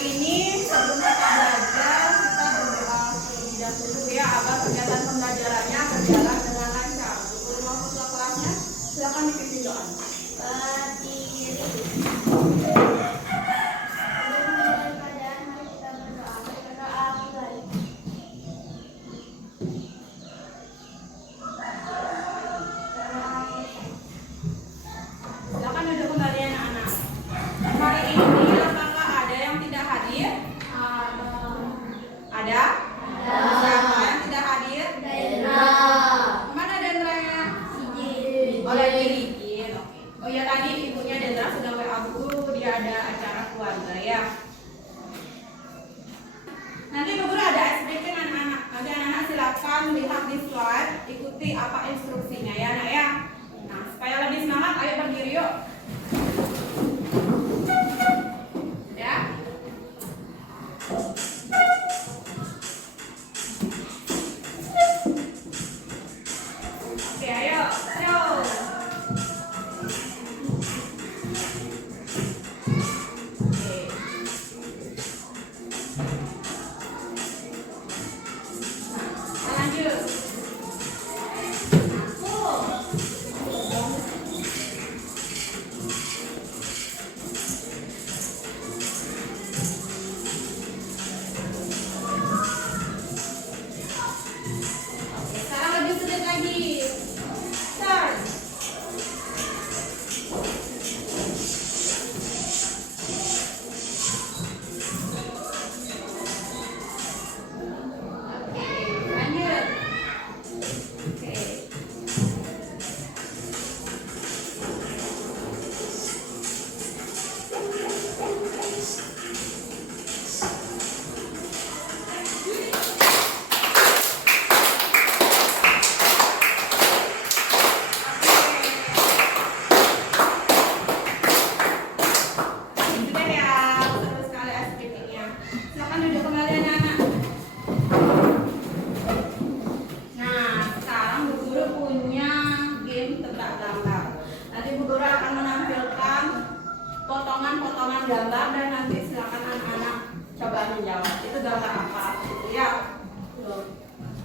ini sebelum kita belajar kita berdoa terlebih dahulu ya agar kegiatan pembelajarannya berjalan dengan lancar. Guru mau ke kelasnya, silakan dipimpin doa. Nanti Bu Guru ada icebreaker anak-anak. Nanti anak-anak silakan lihat di slide, ikuti apa instruksinya ya anak ya. Nah, supaya lebih semangat, ayo berdiri yuk. Ya. Oke, ayo. Ayo. Potongan gambar dan nanti silakan anak-anak coba menjawab itu gambar apa gitu ya.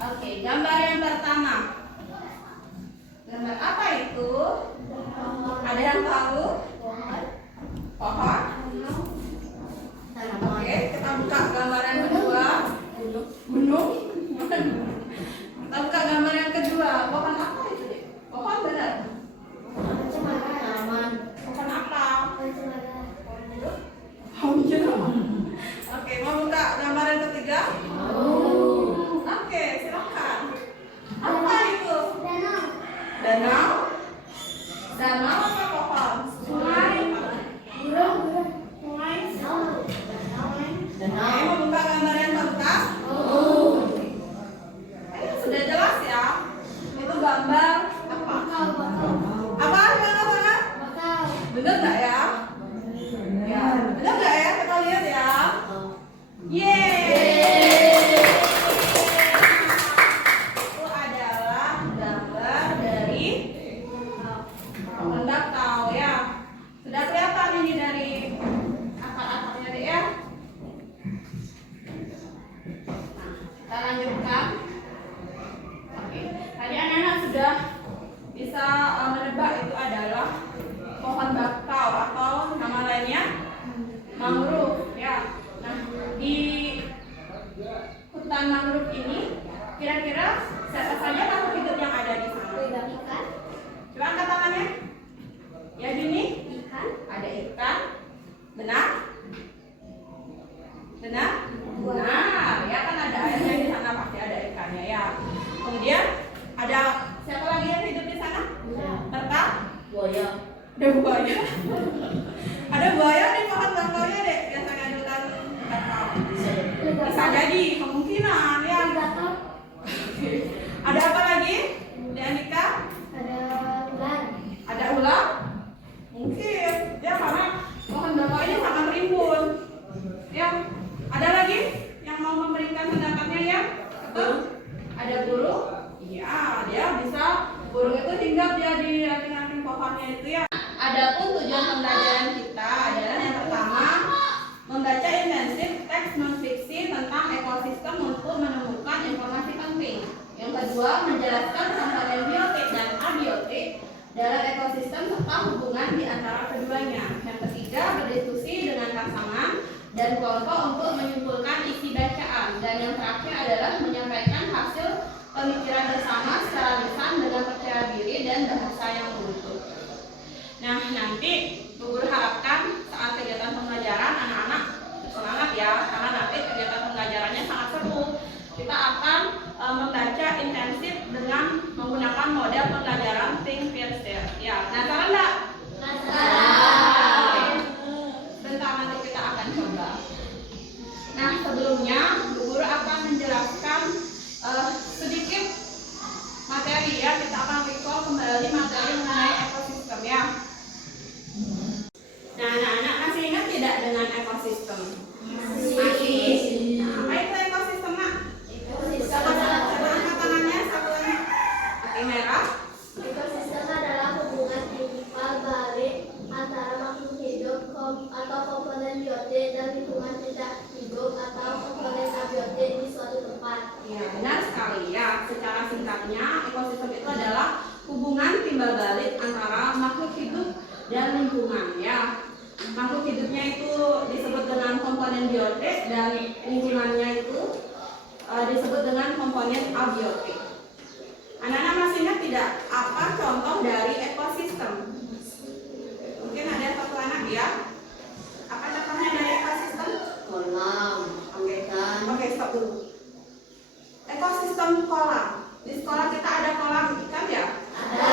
Oke, gambar yang pertama. Gambar apa itu? Ada yang tahu? Pohon. Oke, kita buka gambar yang kedua. Gunung. Kita buka gambar yang kedua. Pohon apa itu, Dek? Pohon benar? Pohon apa? Oke, mau buka gambar yang ketiga? Oke, silakan. Apa itu? Danau. Danau apa pohon? Sungai. Danau. Mau buka gambar yang keempat? Ini sudah jelas ya. Itu gambar apa? Apa? Bener nggak ya? Ya, benar nggak ya? Kita lihat ya. Yeay. Itu adalah gambar dari pohon bakau ya. Sudah kelihatan ini dari akar-akarnya deh ya. Nah, kita lanjutkan. Oke, tadi anak-anak sudah bisa menebak itu adalah pohon bakau atau nama lainnya mangrove ya. Nah, di hutan mangrove ini kira-kira siapa saja makhluk hidup yang ada di sana? Ikan. Coba angkat tangannya. Ya Dini? Ikan. Ada ikan. Benar? Benar? Benar. Ya kan ada airnya di sana pasti ada ikannya ya. Kemudian ada siapa lagi yang hidup di sana? Tertak? Buaya. Ada buaya. Ada buaya di pohon bakaunya dek. Biasanya di hutan bakau. Bisa jadi kemungkinan ya. Ada apa lagi? Di Andika? Ada ular. Ada ular? Mungkin. Ya karena pohon bakau ini sangat rimbun. Ya. Ada lagi yang mau memberikan pendapatnya ya? Betul? Ada burung? Iya, dia bisa. Burung itu hinggap dia di ranting-ranting pohonnya itu ya. Adapun tujuan pembelajaran kita adalah yang pertama membaca intensif ekosistem untuk menemukan informasi penting. Yang kedua, menjelaskan komponen biotik dan abiotik dalam ekosistem serta hubungan di antara keduanya. Yang ketiga, berdiskusi dengan pasangan dan kelompok untuk menyimpulkan isi bacaan. Dan yang terakhir adalah menyampaikan hasil pemikiran bersama secara lisan dengan percaya diri dan bahasa yang utuh. Nah, nanti Bu Guru harapkan saat kegiatan pembelajaran anak-anak semangat ya, karena nanti kegiatan pembelajarannya sangat seru. Kita akan membaca intensif dengan menggunakan model pembelajaran Think, Feel, Share. Ya, penasaran nggak? Penasaran. Bentar, nanti kita akan coba. Nah, sebelumnya Bu Guru akan menjelaskan sedikit materi ya. Kita akan recall kembali materi mengenai ekosistem ya. Nah, anak-anak masih ingat tidak dengan ekosistem? Masih. Nah, apa itu ekosistem, Nak? Coba angkat tangannya, satu lagi. Oke, merah. Ekosistem adalah hubungan timbal balik antara makhluk hidup atau komponen biotik dan lingkungan tidak hidup atau komponen abiotik di suatu tempat. Ya, benar sekali ya. Secara singkatnya, ekosistem itu adalah hubungan timbal balik antara makhluk hidup dan lingkungan ya. Makhluk hidupnya itu disebut dengan komponen biotik dan lingkungannya itu disebut dengan komponen abiotik. Anak-anak masih ingat tidak apa contoh dari ekosistem? Mungkin ada satu anak ya. Apa contohnya dari ekosistem? Kolam. Oke, stop dulu. Ekosistem kolam. Di sekolah kita ada kolam ikan ya? Ada.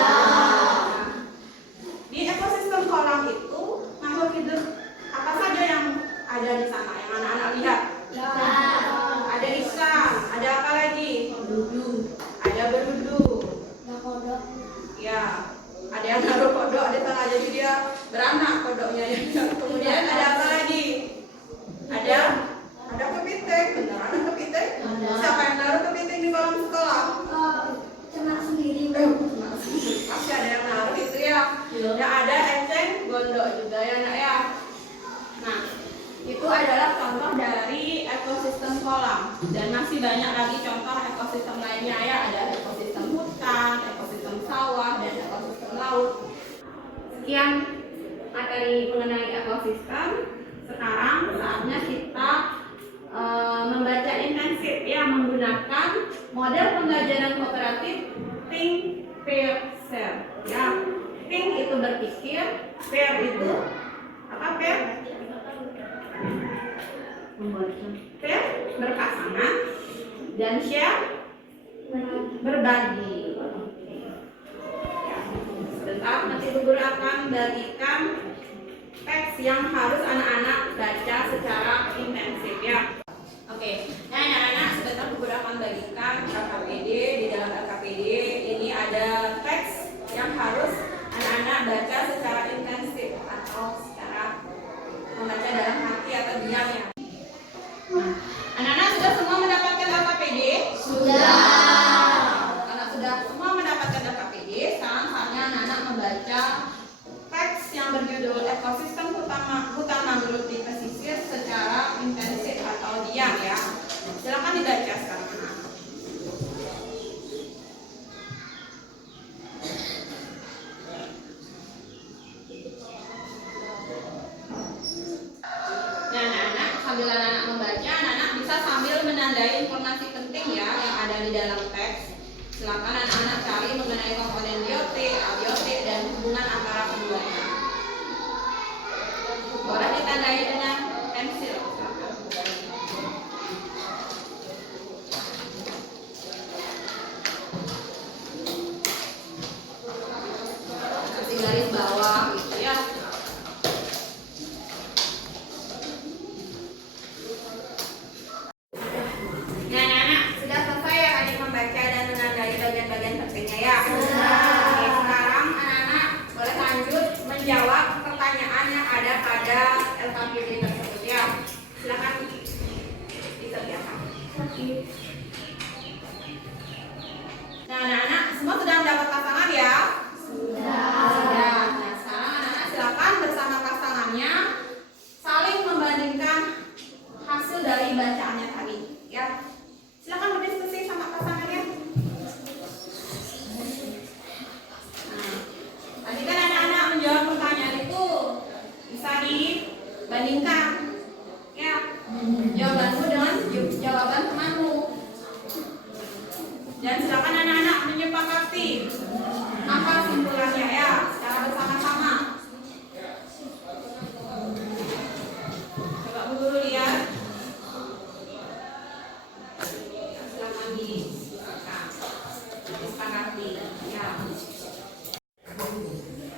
Di ekosistem kolam itu makhluk hidup apa saja yang ada di sana yang anak-anak lihat? Ada ikan, ada apa lagi? Ada berudu. Ya, ada yang naruh kodok di tengah jadi dia beranak kodoknya. Kemudian ada apa lagi? Ada kepiting. Benar ada kepiting? Siapa yang naruh kepiting di kolam sekolah? Cenak sendiri. Pasti ada yang naruh itu ya. Yang ada enceng gondok juga ya nak ya. Nah, itu adalah contoh dari ekosistem kolam dan masih banyak lagi contoh ekosistem lainnya ya. Ada ekosistem hutan, ekosistem sawah dan ekosistem laut. Sekian materi mengenai ekosistem. Sekarang saatnya kita membaca intensif ya menggunakan model pembelajaran kooperatif Think, Feel, Share ya. Think itu berpikir, Feel itu apa Feel? Feel berpasangan dan Share berbagi. Ya. Sebentar nanti Bu Guru akan bagikan teks yang harus anak-anak baca secara intensif ya. Oke, nah anak-anak sebentar Bu Guru akan bagikan LKPD. Di dalam LKPD ini ada teks yang harus anak-anak baca secara intensif atau secara membaca dalam hati atau diam ya. Nah, anak-anak sudah semua mendapatkan LKPD? Sudah. Karena sudah semua mendapatkan LKPD, sekarang saatnya anak-anak membaca teks yang berjudul Ekosistem Hutan Mangrove di Pesisir secara intensif atau diam ya. Silakan dibaca sekarang anak. Nah, anak-anak sambil anak-anak membaca, anak-anak bisa sambil menandai informasi penting ya yang ada di dalam teks. Silakan anak-anak cari mengenai komponen biotik, abiotik dan hubungan antara keduanya. Boleh ditandai dengan pensil. Kasih garis bawah gitu ya. Nah, anak-anak sudah selesai ya adik membaca dan menandai bagian-bagian pentingnya ya. Oke, sekarang anak-anak boleh lanjut menjawab pertanyaan yang ada pada LKPD tersebut ya. Silakan dikerjakan. Nah, anak-anak semua sudah mendapat pasangan ya? Sudah. Nah, sekarang anak-anak silakan bersama pasangannya saling membandingkan hasil dari bacaannya tadi ya. bandingkan. Ya, jawabanmu dengan jawaban temanmu. Dan silakan anak-anak menyepakati apa simpulannya ya, secara bersama-sama. Coba Bu Guru lihat. Silakan disepakati. Ya.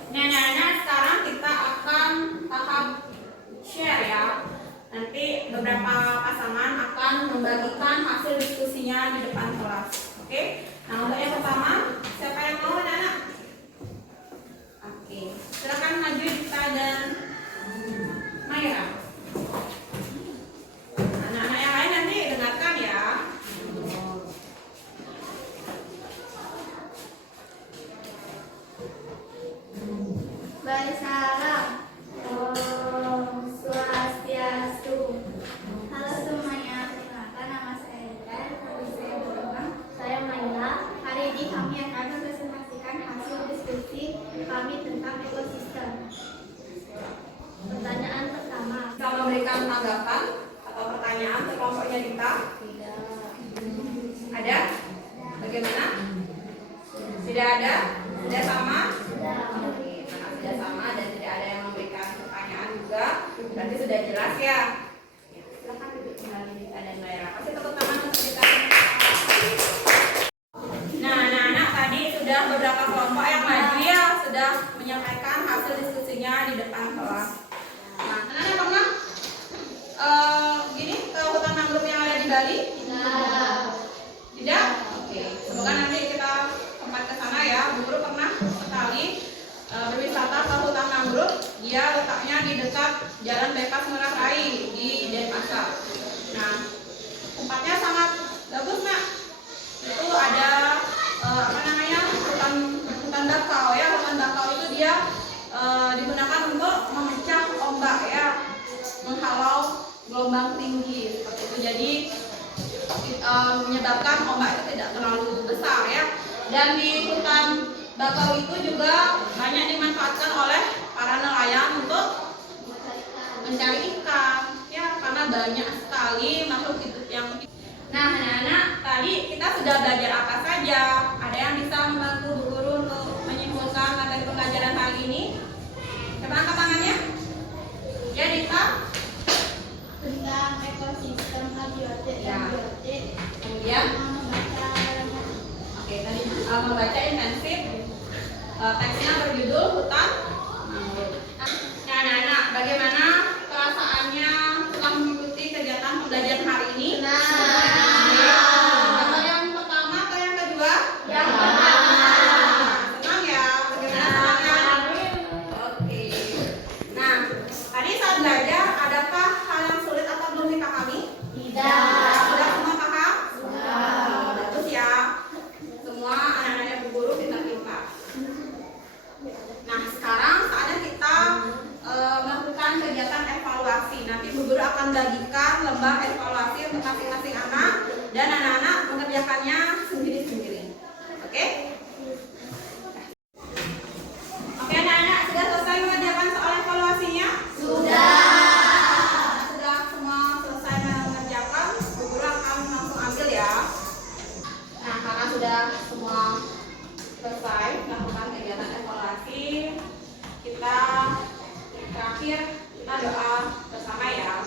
Nah, anak-anak, sekarang kita akan tahap share ya. Nanti beberapa pasangan akan membagikan hasil diskusinya di depan kelas. Oke? Nah, untuk yang pertama, siapa yang mau anak-anak? Oke, silakan maju Dita dan Mayra. Anak-anak yang lain nanti dengarkan ya. Salam. Om Swastiastu. Halo semuanya, perkenalkan nama saya Rita, nama saya Burma. Saya Maila. Hari ini kami akan mempresentasikan hasil diskusi kami tentang ekosistem. Pertanyaan pertama. Bisa memberikan tanggapan atau pertanyaan ke kelompoknya Dita? Tidak. Ada? Bagaimana? Tidak ada? Tidak sama? Oke, karena tidak sama dan tidak ada yang memberikan pertanyaan juga, berarti sudah jelas ya. Ya, silakan duduk kembali Dita dan Mayra. Kasih tepuk tangan untuk Dita. Nah, anak-anak tadi sudah beberapa kelompok yang maju ya, sudah menyampaikan hasil diskusinya di depan kelas. Nah, anak-anak pernah gini ke hutan mangrove yang ada di Bali? Tidak. Tidak? Oke. Semoga nanti kita sempat ke sana ya. Bu Guru pernah sekali berwisata ke hutan mangrove. Dia letaknya di dekat Jalan Bypass Ngurah Rai di Denpasar. Nah, tempatnya sangat bagus, Nak. Itu ada hutan bakau ya. Hutan bakau itu dia digunakan untuk memecah ombak ya, menghalau gelombang tinggi seperti itu. Jadi menyebabkan ombak itu tidak terlalu besar ya. Dan di hutan bakau itu juga banyak dimanfaatkan oleh para nelayan untuk mencari ikan ya, karena banyak sekali makhluk hidup yang. Nah, anak-anak, tadi kita sudah belajar apa saja? Ada yang bisa membantu Bu Guru untuk menyimpulkan materi pembelajaran hari ini? Coba angkat tangannya. Ya, Dita. Tentang ekosistem abiotik dan Ya. biotik. Kemudian Membaca oke, tadi membaca intensif. Teksnya berjudul Hutan Mangrove. Nah, anak-anak, bagaimana perasaannya setelah mengikuti kegiatan pembelajaran hari ini? Atau yang pertama atau yang kedua? Yang pertama. Senang ya? Bagaimana senangnya? Oke. Nah, tadi saat belajar, adakah hal yang sulit atau belum dipahami? Tidak. Sudah semua paham? Sudah. Bagus ya. Semua anak-anaknya Bu Guru pintar-pintar. Nah, sekarang saatnya kita melakukan kegiatan evaluasi. Nanti Bu Guru akan bagikan lembar evaluasi untuk masing-masing anak dan anak-anak mengerjakannya sendiri-sendiri. Oke? Oke, anak-anak, sudah selesai mengerjakan soal evaluasinya? Sudah semua selesai mengerjakan, Bu Guru akan langsung ambil ya. Nah, karena sudah semua selesai melakukan kegiatan evaluasi, kita terakhir kita doa bersama ya.